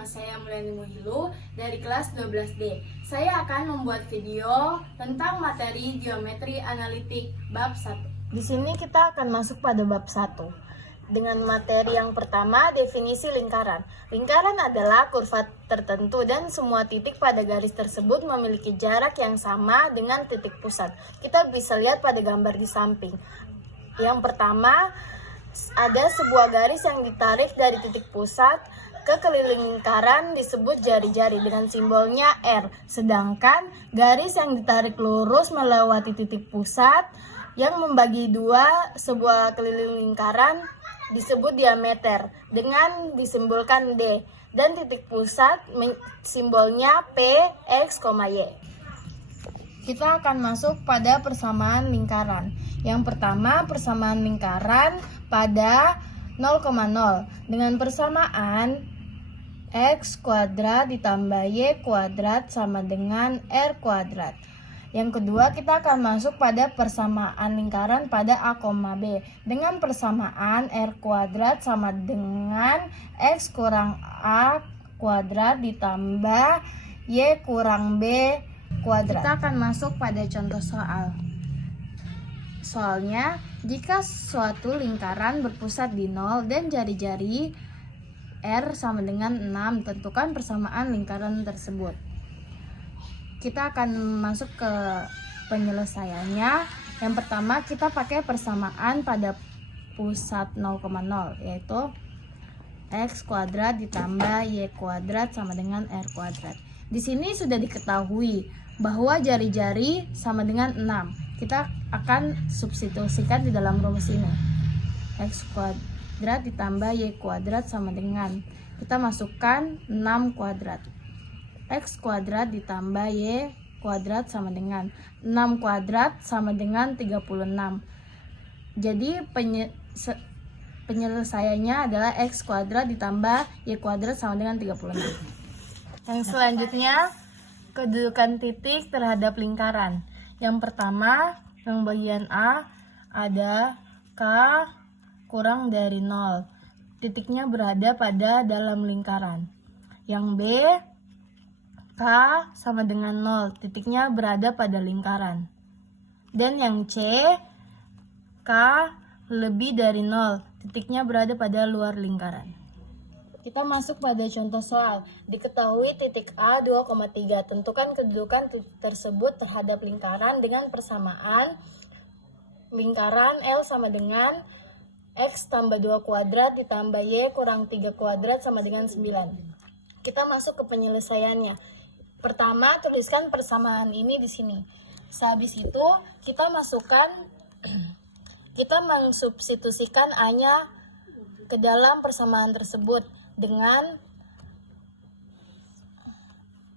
nama saya Mulyani Muhilu dari kelas 12D. Saya akan membuat video tentang materi geometri analitik bab 1. Di sini kita akan masuk pada bab 1. Dengan materi yang pertama, definisi lingkaran. Lingkaran adalah kurva tertentu dan semua titik pada garis tersebut memiliki jarak yang sama dengan titik pusat. Kita bisa lihat pada gambar di samping. Yang pertama, ada sebuah garis yang ditarik dari titik pusat ke keliling lingkaran disebut jari-jari dengan simbolnya R. Sedangkan garis yang ditarik lurus melewati titik pusat yang membagi dua sebuah keliling lingkaran disebut diameter dengan disimbolkan D, dan titik pusat simbolnya P, X, Y. Kita akan masuk pada persamaan lingkaran. Yang pertama, persamaan lingkaran pada 0,0 dengan persamaan X kuadrat ditambah Y kuadrat sama dengan R kuadrat. Yang kedua, kita akan masuk pada persamaan lingkaran pada A, B dengan persamaan R kuadrat sama dengan X kurang A kuadrat ditambah Y kurang B kuadrat. Kita akan masuk pada contoh soal. Soalnya, jika suatu lingkaran berpusat di 0 dan jari-jari R sama dengan 6, tentukan persamaan lingkaran tersebut. Kita akan masuk ke penyelesaiannya. Yang pertama, kita pakai persamaan pada pusat 0,0, yaitu X kuadrat ditambah Y kuadrat sama dengan R kuadrat. Di sini sudah diketahui bahwa jari-jari sama dengan 6. Kita akan substitusikan di dalam rumus ini. X kuadrat ditambah Y kuadrat sama dengan, kita masukkan 6 kuadrat. X kuadrat ditambah Y kuadrat sama dengan 6 kuadrat sama dengan 36. Jadi penyelesaiannya adalah X kuadrat ditambah Y kuadrat sama dengan 36. Yang selanjutnya, kedudukan titik terhadap lingkaran. Yang pertama, yang bagian A ada K kurang dari 0. Titiknya berada pada dalam lingkaran. Yang B, K sama dengan 0. Titiknya berada pada lingkaran. Dan yang C, K lebih dari 0. Titiknya berada pada luar lingkaran. Kita masuk pada contoh soal. Diketahui titik A 2,3. Tentukan kedudukan titik tersebut terhadap lingkaran dengan persamaan lingkaran L sama dengan X tambah 2 kuadrat ditambah Y kurang 3 kuadrat sama dengan 9. Kita masuk ke penyelesaiannya. Pertama, tuliskan persamaan ini di sini. Sehabis itu, kita mensubstitusikan A-nya ke dalam persamaan tersebut dengan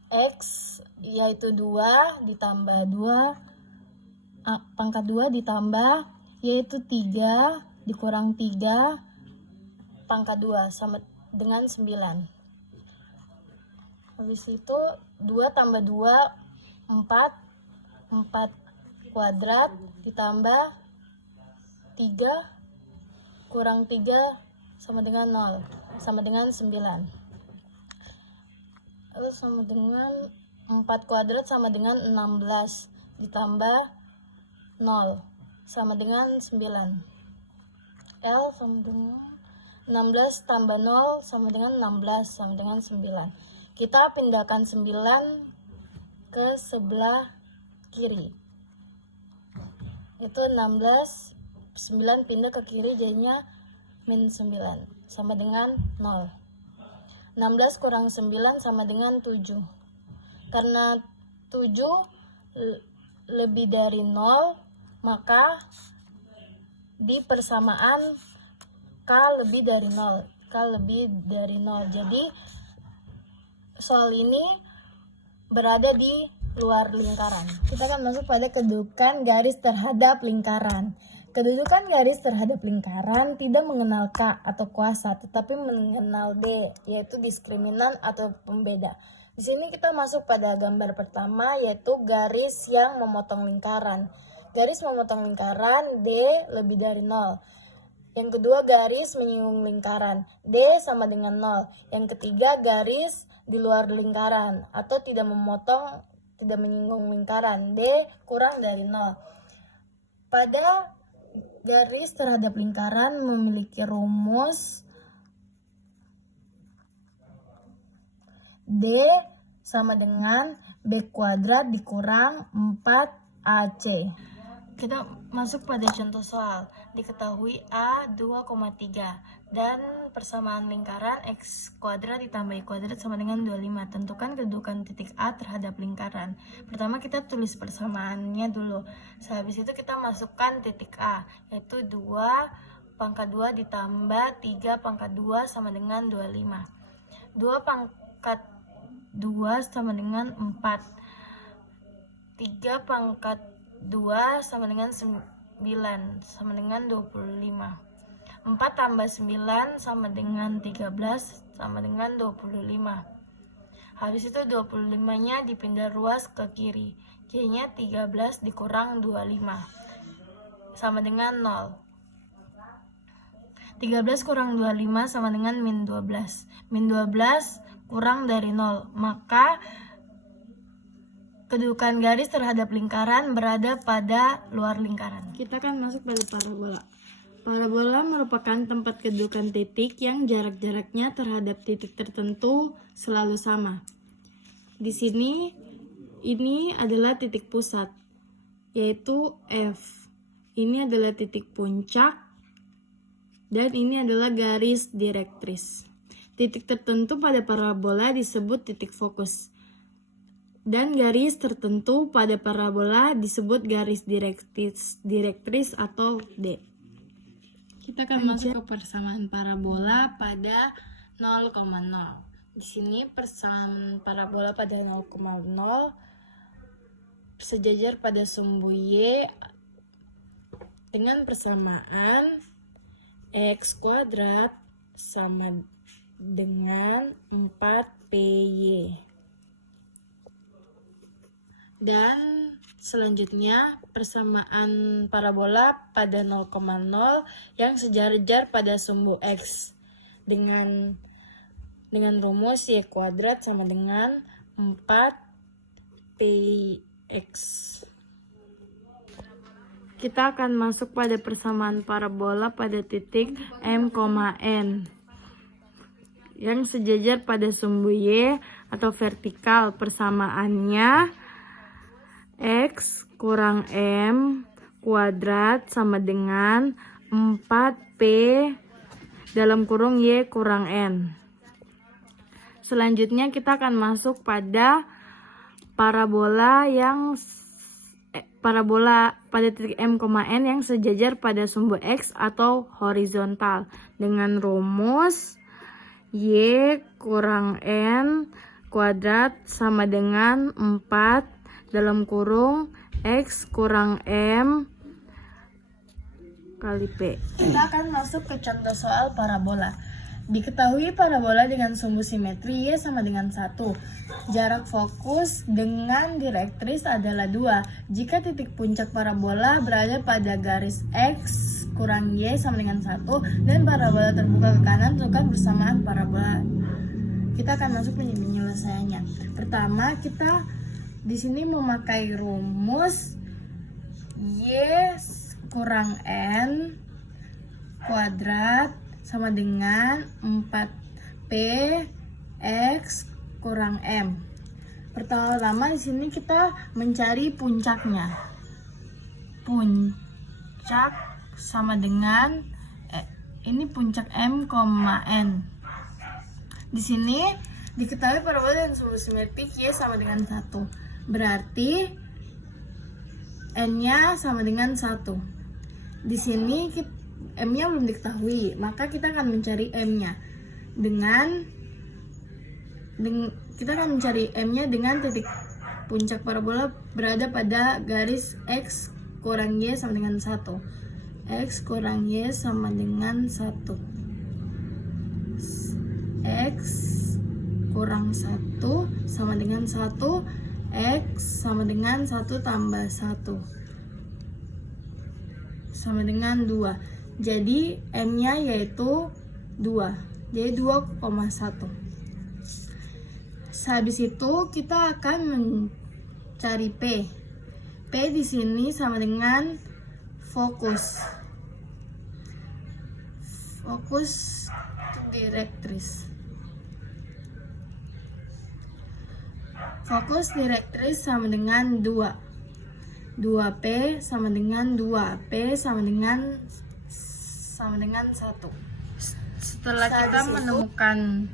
X yaitu 2 ditambah 2 pangkat 2 ditambah yaitu 3 dikurang 3 pangkat 2 sama dengan 9. Habis itu 2 tambah 2 4 kuadrat ditambah 3 kurang 3 sama dengan 0 sama dengan 9. Lalu sama dengan 4 kuadrat sama dengan 16 ditambah 0 sama dengan 9. L sama dengan 16 tambah 0 sama dengan 16 sama dengan 9. Kita pindahkan 9 ke sebelah kiri. Itu 16, 9 pindah ke kiri jadinya min 9 sama dengan 0. 16 kurang 9 sama dengan 7. Karena 7 lebih dari 0, maka di persamaan K lebih dari 0. K lebih dari 0. Jadi soal ini berada di luar lingkaran. Kita akan masuk pada kedudukan garis terhadap lingkaran. Kedudukan garis terhadap lingkaran tidak mengenal K atau kuasa, tetapi mengenal D, yaitu diskriminan atau pembeda. Di sini kita masuk pada gambar pertama, yaitu garis yang memotong lingkaran. Garis memotong lingkaran D lebih dari 0. Yang kedua, garis menyinggung lingkaran. D sama dengan 0. Yang ketiga, garis di luar lingkaran atau tidak memotong, tidak menyinggung lingkaran. D kurang dari 0. Pada garis terhadap lingkaran memiliki rumus D sama dengan B kuadrat dikurang 4AC. Kita masuk pada contoh soal. Diketahui A 2,3 dan persamaan lingkaran X kuadrat ditambah Y kuadrat sama dengan 25. Tentukan kedudukan titik A terhadap lingkaran. Pertama kita tulis persamaannya dulu. Sehabis itu kita masukkan titik A, yaitu 2 pangkat 2 ditambah 3 pangkat 2 sama dengan 25. 2 pangkat 2 sama dengan 4. 3 pangkat 2 sama dengan 9 sama dengan 25. 4 tambah 9 sama dengan 13 sama dengan 25. Habis itu 25-nya dipindah ruas ke kiri. J-nya 13 dikurang 25 sama dengan 0. 13 kurang 25 sama dengan min 12. Min 12 kurang dari 0. Maka kedudukan garis terhadap lingkaran berada pada luar lingkaran. Kita akan masuk pada parabola. Parabola merupakan tempat kedudukan titik yang jarak-jaraknya terhadap titik tertentu selalu sama. Di sini, ini adalah titik pusat, yaitu F. Ini adalah titik puncak, dan ini adalah garis direktris. Titik tertentu pada parabola disebut titik fokus. Dan garis tertentu pada parabola disebut garis direktris atau D. Kita akan masuk ke persamaan parabola pada 0,0. Di sini persamaan parabola pada 0,0 sejajar pada sumbu Y dengan persamaan X kuadrat sama dengan 4PY. Dan selanjutnya persamaan parabola pada 0,0 yang sejajar pada sumbu X dengan rumus Y kuadrat sama dengan 4PX. Kita akan masuk pada persamaan parabola pada titik M, N yang sejajar pada sumbu Y atau vertikal. Persamaannya X kurang M kuadrat sama dengan 4P dalam kurung Y kurang N. Selanjutnya kita akan masuk pada parabola pada titik M, N yang sejajar pada sumbu X atau horizontal dengan rumus Y kurang N kuadrat sama dengan 4 dalam kurung X kurang M kali P. Kita akan masuk ke contoh soal parabola. Diketahui parabola dengan sumbu simetri Y sama dengan 1. Jarak fokus dengan direktris adalah 2. Jika titik puncak parabola berada pada garis X kurang Y sama dengan 1 dan parabola terbuka ke kanan, tentukan persamaan parabola. Kita akan masuk penyelesaiannya. Pertama, kita di sini memakai rumus Y kurang N kuadrat sama dengan 4P X kurang M. Pertama-tama di sini kita mencari puncaknya. Puncak sama dengan ini puncak M, N. Di sini diketahui parabola dan sumbu simetrik Y sama dengan 1. Berarti N-nya sama dengan 1. Di sini M-nya belum diketahui, maka kita akan mencari M-nya dengan titik puncak parabola berada pada garis X kurang Y sama dengan 1. X kurang Y sama dengan 1. X kurang 1 sama dengan 1. X sama dengan 1 tambah 1 sama dengan 2. Jadi M-nya yaitu 2. Jadi 2,1. Habis itu kita akan mencari P. P di sini sama dengan fokus. Fokus directress. Fokus directress sama dengan 2. 2P sama dengan 2P sama dengan 1. Setelah kita menemukan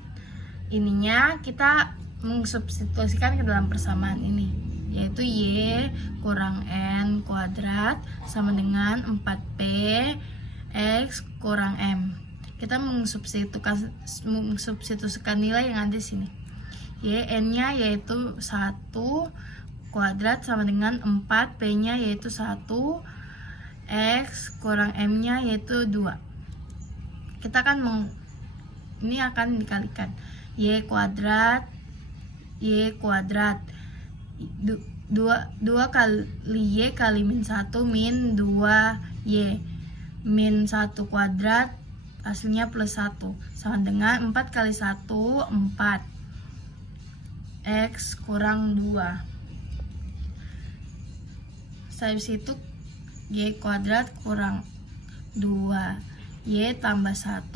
ininya, kita mensubstitusikan ke dalam persamaan ini, yaitu Y kurang N kuadrat sama dengan 4P X kurang M. Kita mensubstitusikan nilai yang ada di sini. Y N-nya yaitu 1 kuadrat sama dengan 4, P-nya yaitu 1, X kurang M-nya yaitu 2. Kita akan ini akan dikalikan. Y kuadrat 2 kali Y kali min 1 min 2Y min 1 kuadrat hasilnya plus 1 sama dengan 4 kali 1 4 X kurang 2. Habis itu Y kuadrat kurang 2Y tambah 1.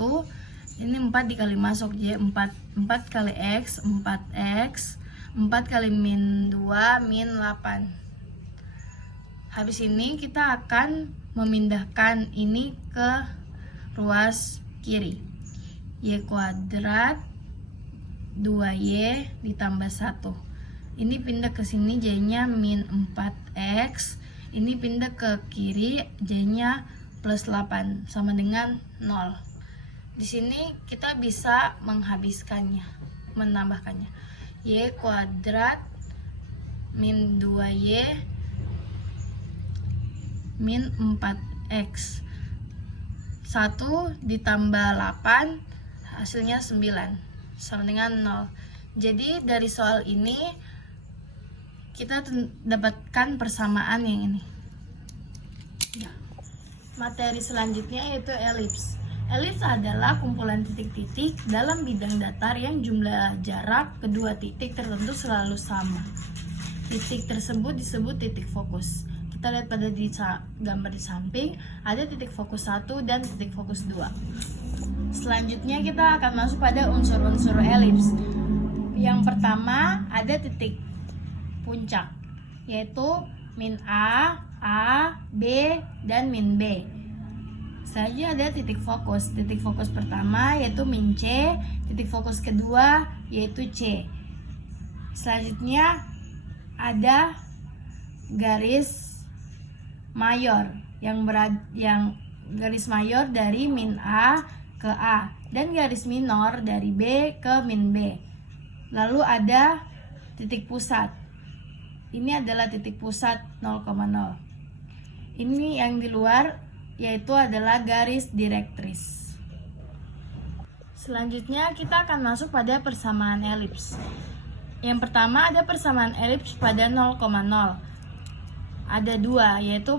Ini 4 dikali masuk Y 4 kali X 4X 4 kali min 2 min 8. Habis ini kita akan memindahkan ini ke ruas kiri. Y kuadrat 2Y ditambah 1. Ini pindah ke sini jadinya min 4X. Ini pindah ke kiri jadinya plus 8 sama dengan 0. Di sini kita bisa menambahkannya. Y kuadrat min 2Y min 4X 1 ditambah 8 hasilnya 9 sama dengan 0. Jadi dari soal ini kita dapatkan persamaan yang ini. Materi selanjutnya yaitu elips. Elips adalah kumpulan titik-titik dalam bidang datar yang jumlah jarak kedua titik tertentu selalu sama. Titik tersebut disebut titik fokus. Kita lihat pada gambar di samping, ada titik fokus 1 dan titik fokus 2. Selanjutnya kita akan masuk pada unsur-unsur elips. Yang pertama ada titik puncak, yaitu min A, B, dan min B. Selanjutnya ada titik fokus. Titik fokus pertama yaitu min C, titik fokus kedua yaitu C. Selanjutnya ada garis mayor yang garis mayor dari min A ke A dan garis minor dari B ke min B. Lalu ada titik pusat. Ini adalah titik pusat 0,0. Ini yang di luar yaitu adalah garis direktris. Selanjutnya kita akan masuk pada persamaan elips. Yang pertama ada persamaan elips pada 0,0. Ada dua, yaitu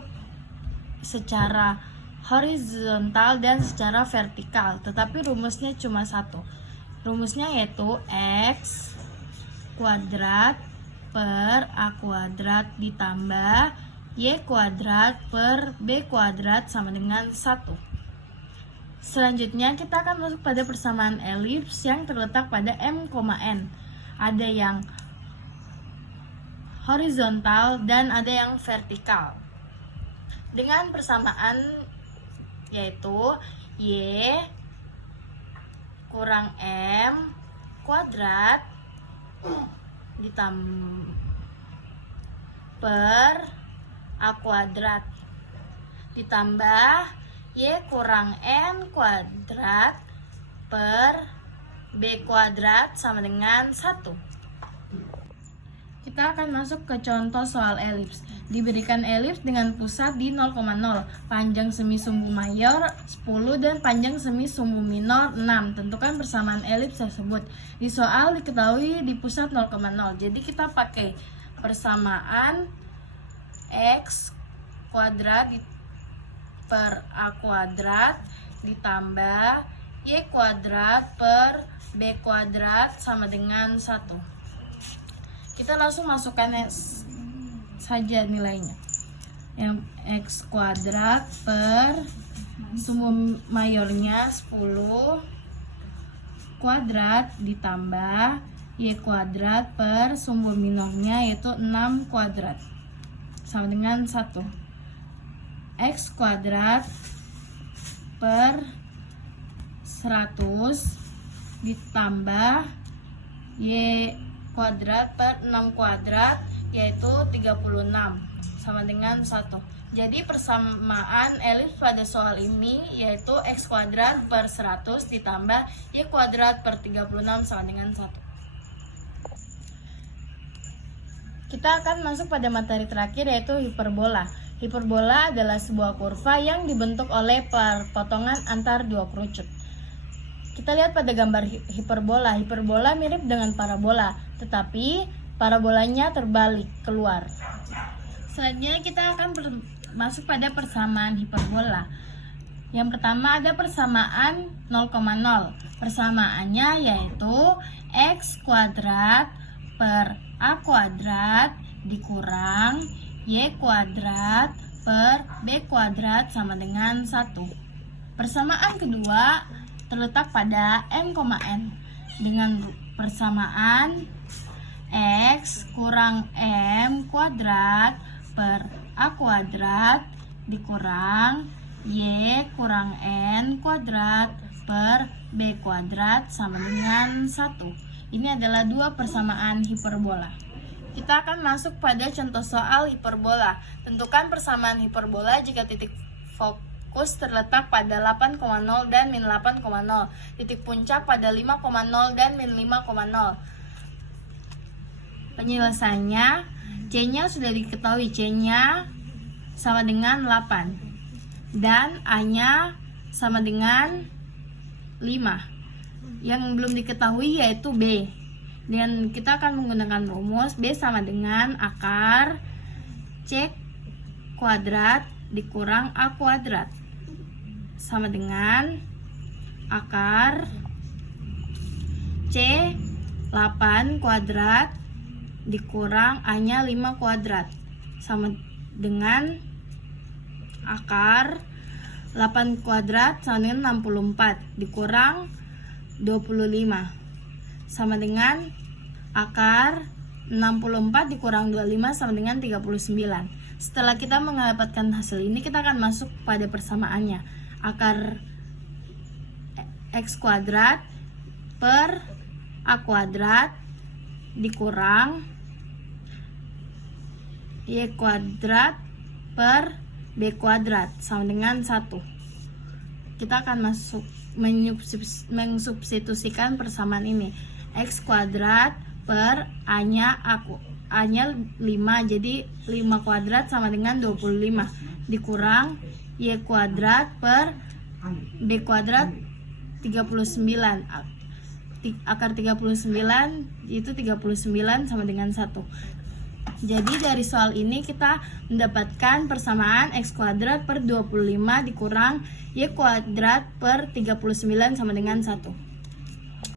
secara horizontal dan secara vertikal, tetapi rumusnya cuma satu. Rumusnya yaitu X kuadrat per A kuadrat ditambah Y kuadrat per B kuadrat sama dengan 1. Selanjutnya kita akan masuk pada persamaan elips yang terletak pada M, N. Ada yang horizontal dan ada yang vertikal. Dengan persamaan yaitu Y kurang M kuadrat ditambah per A kuadrat ditambah Y kurang N kuadrat per B kuadrat sama dengan 1. Kita akan masuk ke contoh soal elips. Diberikan elips dengan pusat di 0,0, panjang semi sumbu mayor 10 dan panjang semi sumbu minor 6. Tentukan persamaan elips tersebut. Di soal diketahui di pusat 0,0. Jadi kita pakai persamaan X kuadrat per A kuadrat ditambah Y kuadrat per B kuadrat sama dengan 1. Kita langsung masukkan saja nilainya. Yang X kuadrat per sumbu mayornya 10 kuadrat ditambah Y kuadrat per sumbu minornya yaitu 6 kuadrat sama dengan 1. X kuadrat per 100 ditambah Y kuadrat per 6 kuadrat yaitu 36 sama dengan 1. Jadi persamaan elips pada soal ini yaitu X kuadrat per 100 ditambah Y kuadrat per 36 sama dengan 1. Kita akan masuk pada materi terakhir yaitu hiperbola. Hiperbola adalah sebuah kurva yang dibentuk oleh perpotongan antar dua kerucut. Kita lihat pada gambar hiperbola. Hiperbola mirip dengan parabola, tetapi parabolanya terbalik keluar. Selanjutnya kita akan masuk pada persamaan hiperbola. Yang pertama ada persamaan 0,0. Persamaannya yaitu X kuadrat per A kuadrat dikurang Y kuadrat per B kuadrat sama dengan 1. Persamaan kedua terletak pada M,N dengan persamaan X kurang M kuadrat per A kuadrat dikurang Y kurang N kuadrat per B kuadrat sama dengan 1. Ini adalah dua persamaan hiperbola. Kita akan masuk pada contoh soal hiperbola. Tentukan persamaan hiperbola jika titik fokus terletak pada 8,0 dan min 8,0. Titik puncak pada 5,0 dan min 5,0. Penyelesaiannya, C-nya sudah diketahui. C-nya sama dengan 8. Dan A-nya sama dengan 5. Yang belum diketahui yaitu B. Dan kita akan menggunakan rumus B sama dengan akar C kuadrat dikurang A kuadrat sama dengan akar C 8 kuadrat dikurang A-nya 5 kuadrat sama dengan akar 8 kuadrat sama dengan 64 dikurang 25 sama dengan akar 64 dikurang 25 sama dengan 39. Setelah kita mendapatkan hasil ini, kita akan masuk pada persamaannya. Akar X kuadrat per A kuadrat dikurang Y kuadrat per B kuadrat sama dengan 1. Kita akan mensubstitusikan persamaan ini. X kuadrat per A-nya 5, jadi 5 kuadrat sama dengan 25 dikurang Y kuadrat per B kuadrat 39. Akar 39 itu 39 sama dengan 1. Jadi dari soal ini kita mendapatkan persamaan X kuadrat per 25 dikurang Y kuadrat per 39 sama dengan 1.